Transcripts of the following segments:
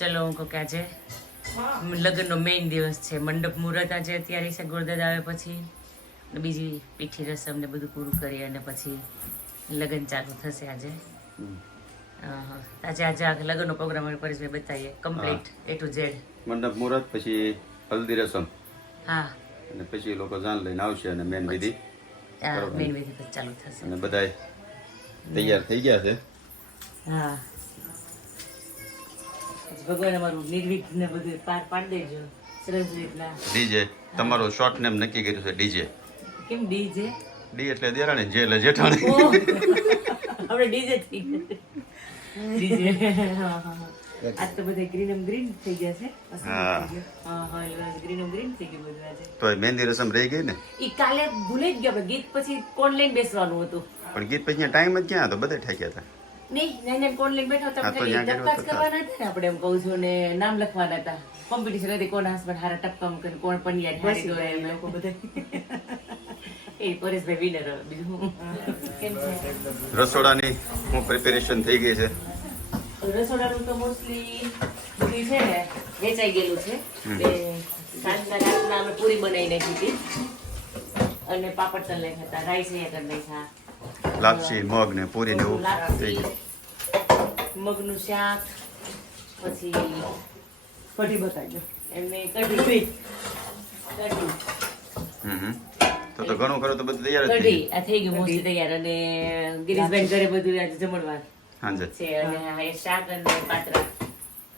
ચલો હું કહું કે આજે લગ્નનો મેઇન દિવસ છે. મંડપ મુહૂર્ત આજે અત્યારે છે ગોરદાદ આવે પછી બીજી પીઠી રસમ ને બધું પૂરું કરી અને પછી લગ્ન ચાલુ થશે આજે. આજે આજે આ લગ્નનો પ્રોગ્રામ પરેશભાઈ બતાવીએ. કમ્પ્લીટ એ ટુ ઝેડ મંડપ મુહૂર્ત પછી હલ્દી રસમ. હા. અને પછી લોકો જાન લઈને આવશે અને મેન વિધિ આ મેઇન વિધિ ચાલુ થશે. અને બધાય તૈયાર થઈ ગયા છે. હા. ભગવાન અમારું નિર્વિઘ્ન બધું પાર પાડી દેજો. સરસ રીતના. ડીજે. તમારો શોર્ટ નેમ નક્કી કર્યું છે ડીજે. કેમ ડીજે? ડી એટલે દેરાણી જે એટલે જેઠાણી. આપણે ડીજે થઈ ગયા. ડીજે. હા હા હા આજ તો બધા ગ્રીન એમ ગ્રીન થઈ ગયા છે. હા. હા હા ગ્રીન થઈ ગયું બધું આજે. તો મહેંદી રસમ રહી ગઈ ને? ઈ કાલે ભૂલી જ ગયા ગીત પછી કોણ લઈને બેસવાનું હતું? પણ ગીત પછી ટાઈમ જ ક્યાં હતો? બધે ઠેક્યા હતા. નહીં કોણ લઈને બેઠા હતા ખાલી ટપકા જ કરવાના હતા ને આપણે એમ કહું છું ને નામ લખવાના હતા. કોમ્પિટિશન હતી કોણ હસબન્ડ હારા ટપકા મૂકે કોણ કોણ યાદ હારી ગયો એમ. લોકો બધા. એ પરેશભાઈ વિનર બીજું છે? રસોડાની હું પ્રિપેરેશન થઈ ગઈ છે. રસોડાનું તો મોસ્ટલી છે ને વેચાઈ ગયેલું છે. સાંજના રાતના અમે પૂરી બનાવી નાખી હતી. અને પાપડ તલ નાખ્યા હતા રાઈસ અહીંયા કરી નાખ્યા. લાપસી મગ ને પૂરી ને એવું. થઈ ગયું. મગનું શાક પછી કઢી બતાવજો એમને કઢી કઢી. હમ હમ. તો તો ઘણું ખરું તો બધું તૈયાર કઢી. આ થઈ ગયું મોસ્ટલી તૈયાર. અને ગિરીશભાઈ ઘરે બધું આજે જમણવાર. ગયું હાંજે. છે અને હા, એ શાક અને પાત્રા.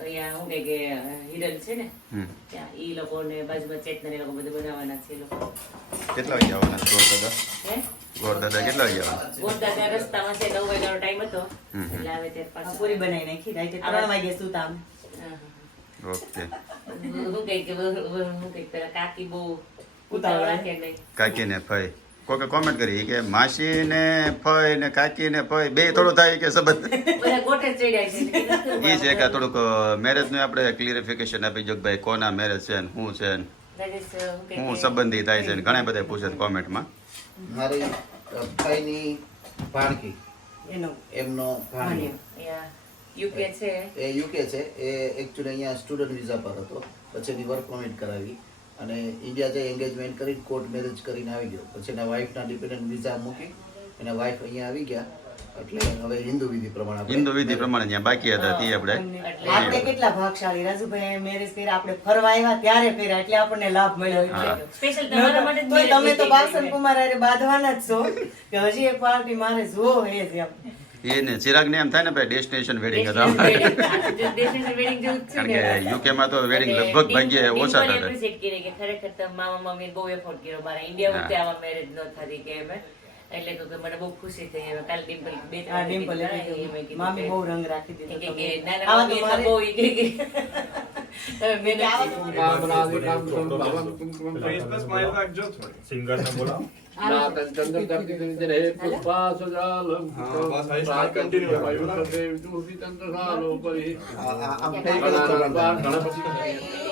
અહીંયા શું કહે કે હિરલ છે ને? ત્યાં ઈ લોકોને બાજુમાં ચેતના એ લોકો બધું બનાવવાના છે એ લોકો. કેટલા વાગે આવવાના? ગોર હે? ગોર દાદા કેટલા વાગે ગોરદાદા રસ્તામાં છે નવ વાગ્યાનો ટાઈમ હતો. એટલે આવે ત્યારે પાછું. પૂરી બનાવી નાખી રાતે ત્રણ વાગે સુતા ઓકે. હું કઈ કે હું કઈ પેલા કાકી બહુ ઉતાવળ. રાખે. નહીં કાકી ને ફઈ કોકે કોમેન્ટ કરી કે માસી ને ફઈ ને કાકી ને ફઈ બે થોડું થાય કે સંબંધ. બધા ગોટે ચડ્યા છે. એ છે કે થોડુંક મેરેજનું આપણે ક્લિયરિફિકેશન આપી. જો કે ભાઈ કોના મેરેજ છે ને શું છે ને? Uh, કે- સંબંધી થાય છે ઘણા બધા પૂછે છે કોમેન્ટમાં. મારી ભાઈની ભાણકી. એનો એમનો યુકે છે. એ યુકે છે. એ એકચ્યુઅલી અહીંયા સ્ટુડન્ટ વિઝા પર હતો. પછી એની વર્ક પરમિટ કરાવી. અને ઇન્ડિયા જઈ એન્ગેજમેન્ટ કરી કોર્ટ મેરેજ કરીને આવી ગયો. પછી એના વાઈફના ડિપેન્ડન્ટ વિઝા મૂકી. એના વાઈફ અહીંયા આવી ગયા. એટલે હવે હિન્દુ વિધિ પ્રમાણે આપણે હિન્દુ વિધિ પ્રમાણે જ્યાં બાકી હતા તે આપણે આપણે કેટલા ભાગશાળી? રાજુભાઈ મેરેજ કર્યા આપણે ફરવા આવ્યા ત્યારે કર્યા એટલે આપણને લાભ મળ્યો. એટલે સ્પેશિયલ તમારા માટે તો તમે તો બાસન કુમાર અરે બાંધવાના જ છો કે હજી એક પાર્ટી મારે જોવો હે જ એમ. એને ચિરાગ ને એમ થાય ને ભાઈ ડેસ્ટિનેશન વેડિંગ હતા જ કારણ કે યુકે માં તો વેડિંગ લગભગ ભાગ્યે ઓછા કે ખરેખર મામા મમ્મી બહુ એફોર્ટ કર્યો. મારા ઇન્ડિયા આવા મેરેજ ન થતી કે એમ. એટલે કે મને બહુ ખુશી થઈ હવે કાલ ડિમ્પલ બે ત્રણ ડિમ્પલ મામી બહુ રંગ રાખી દીધો કે કે ના ના બહુ બહુ કે કે મેં ના બના દે કામ તો બાબા ફેસ પર સ્માઈલ રાખજો સિંગર ને બોલાવો. ના તંદર કરતી દીધી રે પુષ્પા સજાલ હા બસ આ કન્ટિન્યુ ભાઈ ઉતરે તું ઉસી તંત્ર સાલો પર આમ થઈ ગયું ગણપતિ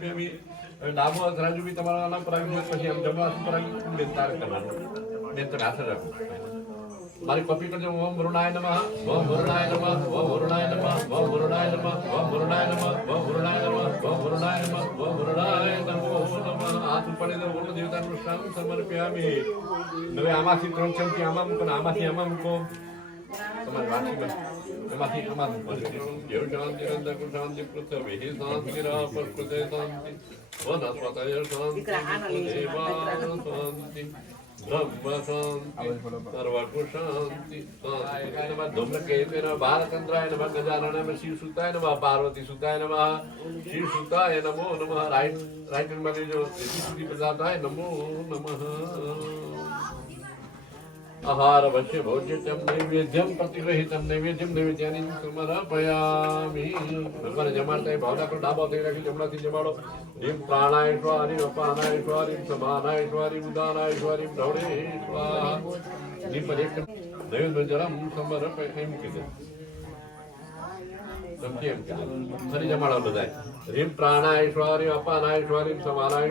સમર્પ્યામિ હવે ડાબો હાથ રાજુ બી તમારા નામ પર આવી પછી આમ જમવા પર આવી બેન તારે કરવાનું. બેન તમે હાથે રાખો. મારી કોપી કરજો ઓમ વરુણાય નમઃ ઓમ વરુણાય નમઃ ઓમ વરુણાય નમઃ ઓમ વરુણાય નમઃ ઓમ વરુણાય નમઃ ઓમ વરુણાય નમઃ ઓમ વરુણાય નમઃ ઓમ વરુણાય નમઃ હાથ ઉપાડી દો વરુણ દેવતાનું શ્રામ સમર્પ્યામિ. હવે આમાંથી ત્રણ ચમચી આમાં મૂકો ને આમાંથી આમાં મૂકો. તમારી બસ. એમાંથી એમાંથી પરિસ્થિતિ દેવ શાંતિ અંતકુ શાંતિ પૃથ્વી શાંતિ રાપ પ્રકૃતે શાંતિ વનસ્પતય શાંતિ દેવાન શાંતિ બ્રહ્મ શાંતિ સર્વકુ શાંતિ શાંતિ નમઃ બાલચંદ્રાય નમઃ ગજાનનાય નમઃ શિવસુતાય નમઃ પાર્વતી સુતાય નમઃ શિવસુતાય નમો નમઃ રાઈટ રાઈટમાં સુધી નમો નમઃ આહાર વશ્ય ભોજ્યમ નૈવેદ્યમ પ્રતિગ્રહિતમ નૈવેદ્યમ નૈવેદ્યાની સમર્પયામિ. ભગવાન જમાડતા ભાવના કરો ડાબા થઈ રાખી, જમણાથી જમાડો. રીમ પ્રાણાય સ્વારી અપાનાય સ્વારી સમાનાય સ્વારી ઉદાનાય સ્વારી ધવડે સ્વાહા રીમ પર એક નૈવેદ્ય જરમ સમર્પ એમ કીધું? ફરી જમાડો બધાય. રીમ પ્રાણાય સ્વારી અપાનાય સ્વારી સમાનાય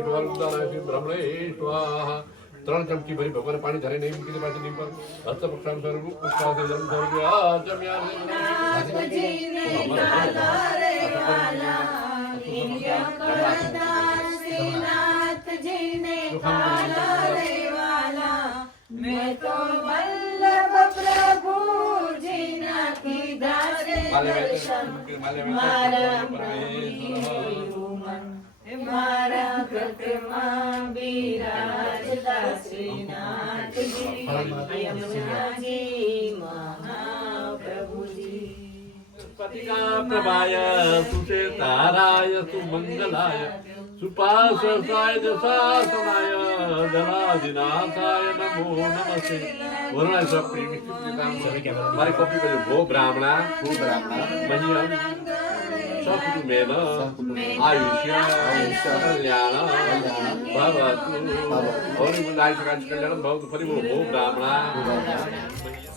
ત્રણ ચમચી ભરી ભગવાન પાણી ધરે નહીં મૂકી પાછી નીમ પર હસ્ત પક્ષામ સ્વરૂપ પુષ્પાસે જમ સ્વરૂપ આ મારા કૃતમાં બિરાજતા શ્રીનાથજી યમુનાજી મહાપ્રભુજી પતિકા પ્રભાય સુચેતારાય સુમંગલાય સુપાસસાય દશાસનાય જલાધિનાથાય નમો નમસ્તે વરુણાય સપ્રી વિષ્ણુ મારી કોપી પર ભો બ્રાહ્મણા ખૂબ બ્રાહ્મણ મહ્યમ સકુટુંબેન सद्गुमेन आयुष्य कल्याण भवतु भवतु कल्याण भवतु परिमो भो ब्राह्मणा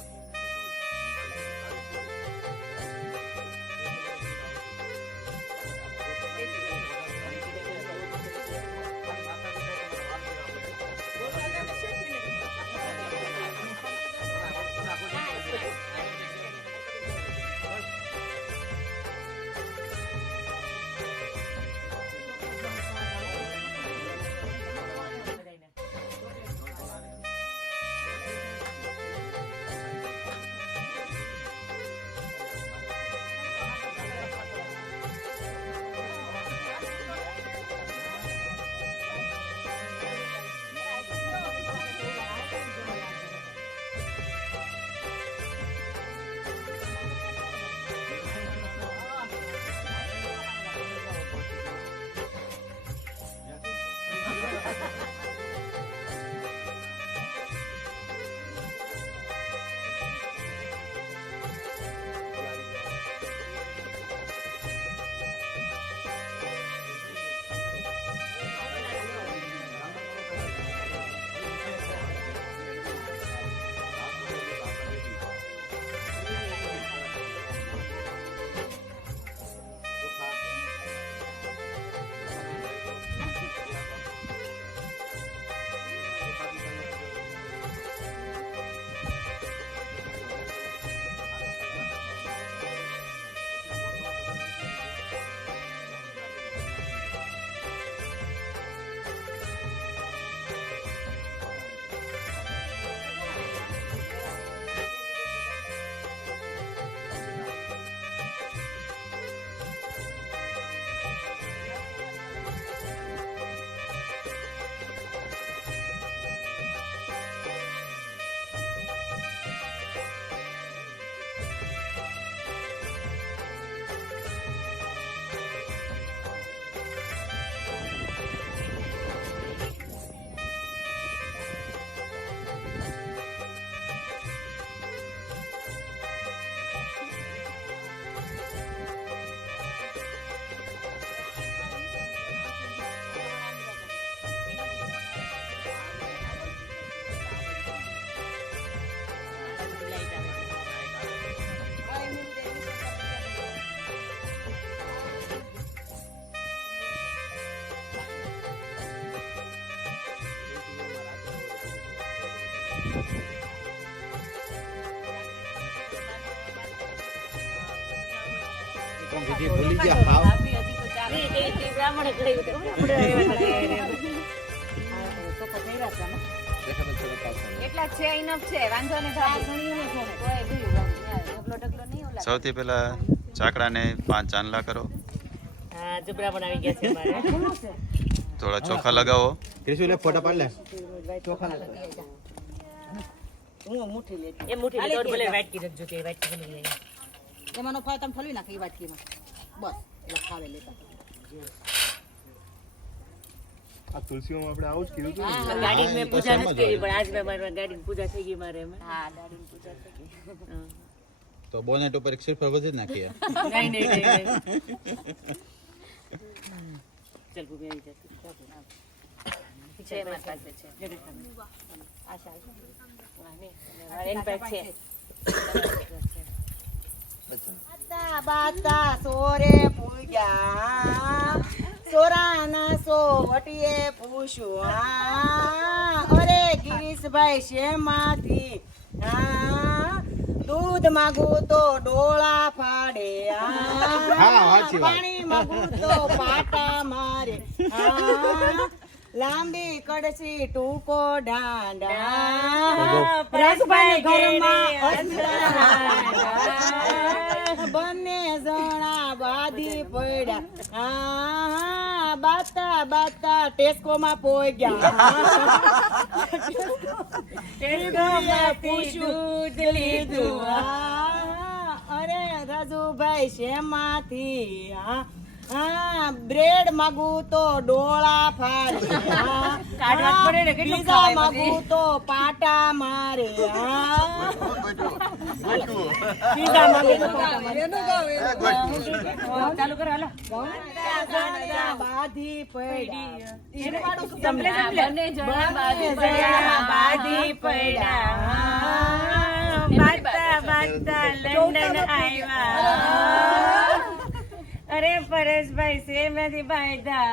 બ્રાહ્મણા એટલા જ છે ઇનફ છે વાંધો નહીં થાય કોઈ બીજું સૌથી પહેલા ચાકડાને પાંચ ચાંદલા કરો થોડા ચોખા લગાવો આવી ફોટા પાડ લે ચોખા લગાવો હું મુઠી લેતી એ મુઠી લીધો ભલે વાટકી રાખજો કે વાટકી બની જાય એમાંનો ફાવ તમે ફલવી નાખી વાટકીમાં. બસ એટલે ખાવે લેતા. ગાડી મેં પૂજા નથી કરી પણ આજ મેં મારી ગાડી પૂજા થઈ ગઈ મારે એમાં. હા દાડીની પૂજા થઈ ગઈ. તો બોનેટ ઉપર એક શ્રીફળ વધી જ નાખીએ નહીં નહીં નહીં નહીં. ચાલ ભૂમિ આવી જશે. જય માતાજી છે. આશા એની પાસે છે. બાતા બાતા સોરે પૂગ્યા સોરાના સો પૂછ્યું અરે ગિરીશભાઈ શેમાંથી દૂધ માગું તો ડોળા ફાડે આ, પાણી માગું તો પાટા મારે લાંબી કડસી ટૂંકો ડાંડા રાજભાઈ ઘરમાં. બંને જણા બાધી પડ્યા. હા બાતા બાતા, ટેસ્કોમાં પોઈ ગયા પૂછ્યું લીધું. અરે, રાજુભાઈ, શેમાંથી? આ હા બ્રેડ માગુ તો ડોળા ફાડે. કાઢવા પડે ને, કેટલું તો પાટા મારે. હા. પીઝા માગું તો પાટા મારે. ચાલુ કરો હાલો. બાધી પડ્યા એનું જણા બાધી પડ્યા બાતા બાતા લંડન આવ્યા. અરે પરેશભાઈ સેમાંથી બાયધા?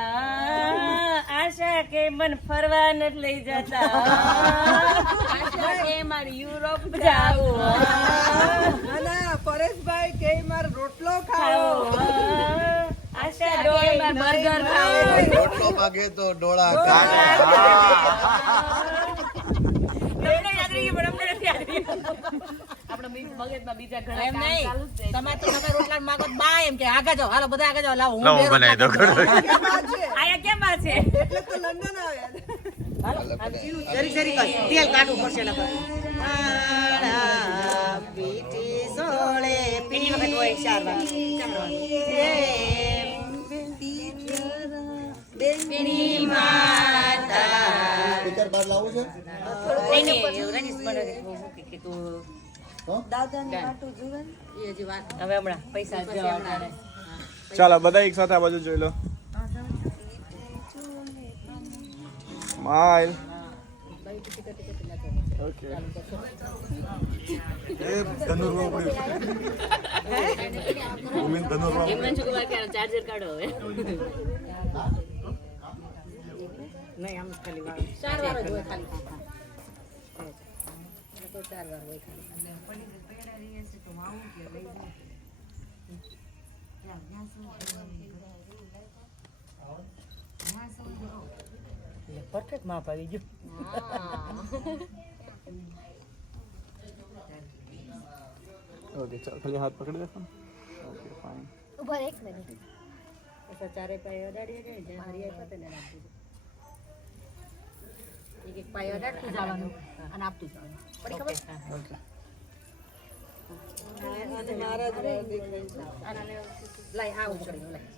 આશા કે મન ફરવા નથી લઈ જતા. આશા કે માર યુરોપ જાવું પરેશભાઈ કે માર રોટલો આશા કે માર બર્ગર ખાવું. રોટલો માગે તો ડોળા તમને યાદ રહી ગયું પણ અમને નથી યાદ રહ્યું. આપણા મગજ- મગજમાં બીજા ઘણા એમ કામ નહીં ચાલુ જ છે. તમે તો તમે રોટલા માંગો બા એમ કે આગળ જાઓ હાલો બધા આગળ જાઓ લાવો હું બનાવી દો આયા કેમ છે? છે. હવે હમણાં પૈસા. ચાલો બધા એક સાથે આ બાજુ જોઈ લો. Smile okay. કે ચાર્જર કાઢો હવે? નહીં આમ ખાલી ચાર વાર જોઈએ ખાલી. તો ચાર વાર હોય ખાલી પરફેક્ટ માપ આવી ગયું ઓકે ચાલો ખાલી હાથ પકડી દેખો ઓકે ફાઇન અચ્છા ચારે પાય અડાડીએ કે જ્યાં હરિયાઈ પતે ને આપી એક એક પાય અડાડતું જવાનું અને આપતું જવાનું. પડી ખબર? લાય આ ઉછળી લાય.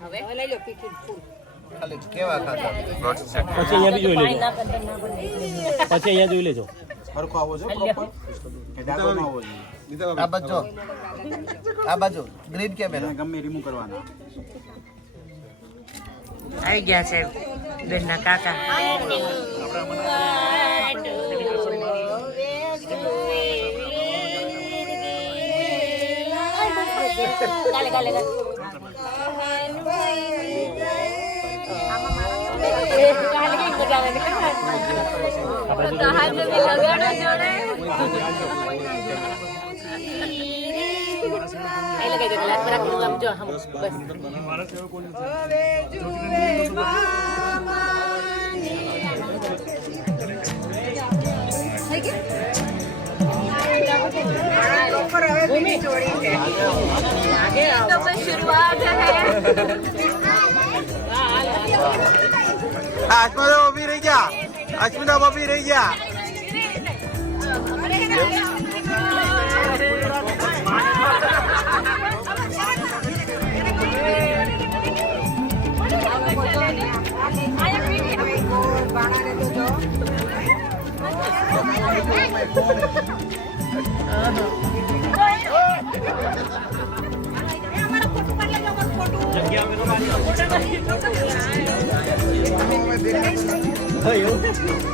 હવે? હવે લઈ લો પીઠી ફૂલ. ખાલી કેવા ખાતા? પછી અહીંયા જોઈ લેજો. પછી અહીંયા જોઈ લેજો. સરખો આવો છો પ્રોપર કે ડાબો ન આવો આ બાજુ આ બાજુ. ગ્રીન કેમેરા ગમે રિમૂવ કરવાના. આવી ગયા છે બેનના કાકા. લગાડો ગાલે ગાલે ગાલે કેવી મજા આવે છે કહાન ને લગાડો જોડે એ લગાઈ દે ગ્લાસ પર રાખીને આમ જો ઊભી રહી ગયા અશ્મિતા ઊભી રહી ગયા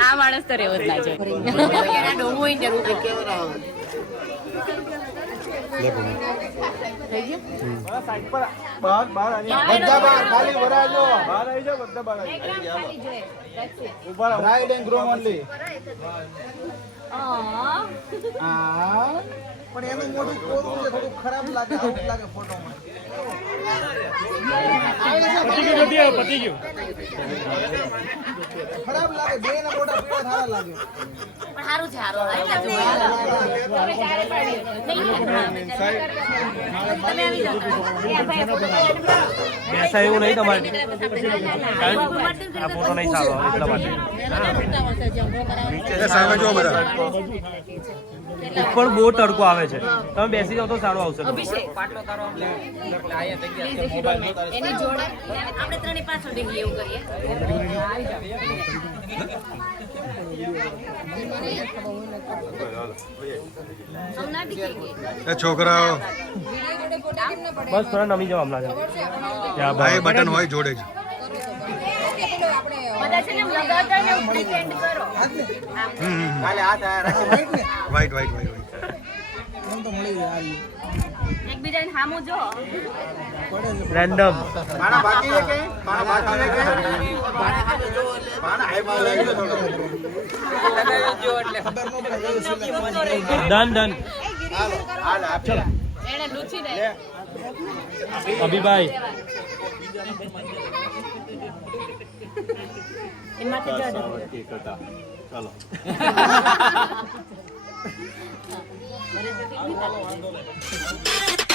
આ માણસ તો રહેવો જ ના જોઈએ સાઈડ પર બહાર બહાર આવી બધા બહાર ખાલી વરાજો બહાર આવી જાઓ બધા બહાર આવી જાઓ. ઉપર. બ્રાઇડ એન્ડ ગ્રૂમ ઓનલી આ પણ એનું મોઢું કોરું છે થોડું ખરાબ લાગે આવું લાગે ફોટોમાં ખરાબ લાગે બે ના મોઢા પીળા થારા લાગે. સારું છે સારું બેસા એવું નહીં તમારે. આ ફોટો નહીં સારો એટલા માટે. સામે બધા. ઉપર બહુ તડકો આવે છે. તમે બેસી જાઓ તો સારું આવશે. એની જોડે આપણે ત્રણે પાછળ બેસીએ એવું કરીએ. એ છોકરાઓ. બસ થોડા નમી જાવ હમણાં આ બટન હોય જોડે જ બધા છે ને એમ લગાવતા ને pretend કરો કાલે આ થાય રાઈટ ને વાઈટ વાઈટ વાઈટ એમ તો મળી જાય આ રહ્યું. એકબીજાને સામું જો. રેન્ડમ પાણા બાકી છે કે? પાણા બાકી છે કે? પાણા હાઈમાં લઈ ગયો થોડો ખબર ન પડે ડન ડન હાલો હાલ આપી એને લૂછી દે. અભિભાઈ. ચાલો.